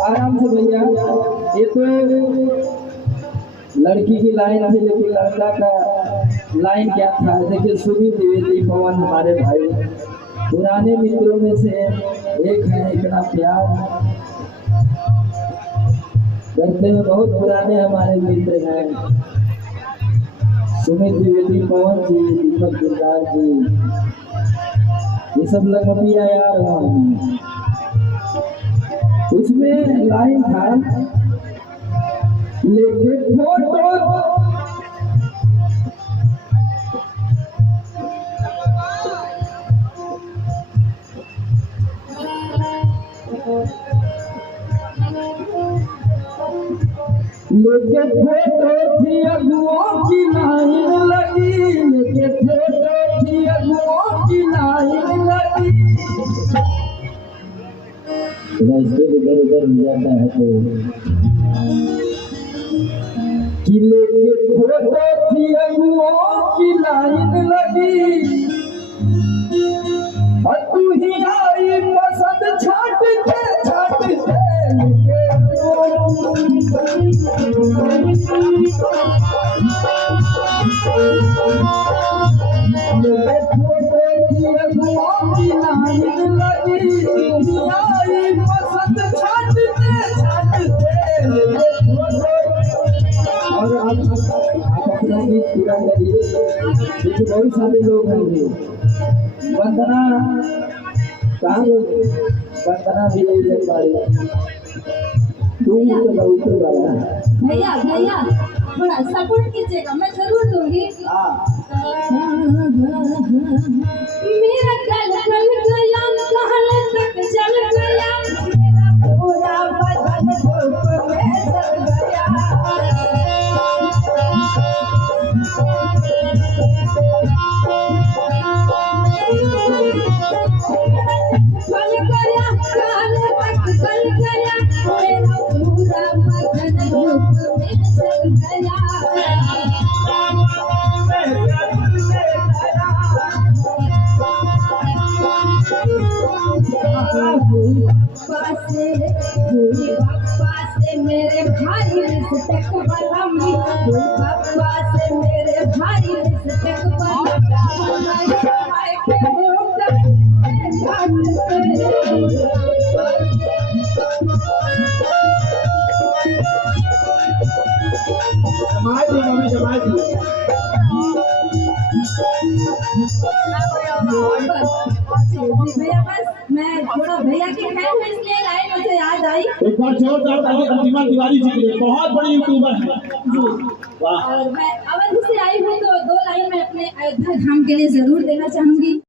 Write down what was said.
आराम से भैया, ये तो लड़की की लाइन थी, लेकिन लड़का का लाइन क्या था? देखिए, सुमित द्विवेदी पवन हमारे भाई पुराने मित्रों में से एक है। इतना प्यार करते हैं, बहुत पुराने हमारे मित्र हैं। सुमित द्विवेदी, पवन जी, दीपक गुलजार जी, ये सब लगतिया यार हैं। उसमें लाइन था, लेके फोटो लेके फोटो थी अगुओं की लाइन लगी, लेके फोटो थी अगुओं की लाइन लगी। रास्ते इधर उधर हो जाता है तो किले के फोटो थी अगुओं की लाइन लगी, और तू ही आई पसंद छाट के और आप अपना गीत पूरा करिए, क्योंकि बहुत सारे लोग हैं। वंदना कहाँ गई? वंदना भी नहीं कर पा रही। तुम तो बहुत बड़ा भैया भैया थोड़ा सपोर्ट कीजिएगा, मैं जरूर दूंगी। मेरा कल कल गया कहल तक चल गया, मेरा पूरा बदन धूप में जल गया। कल गया कहल तक चल गया, मेरा पूरा बदन धूप में जल गया। पापा से मेरे भाई रिश्ते को बलम, पापा से मेरे भाई रिश्ते को बलम। भैया बस मैं थोड़ा भैया की फैन हूं, इसलिए लाइन मुझे याद आई। एक बार जोरदार ताली अंतिमा तिवारी जी के लिए, बहुत बड़ी यूट्यूबर है। और मैं अवध से आई हूँ, तो 2 लाइन मैं अपने अयोध्या धाम के लिए जरूर देना चाहूंगी।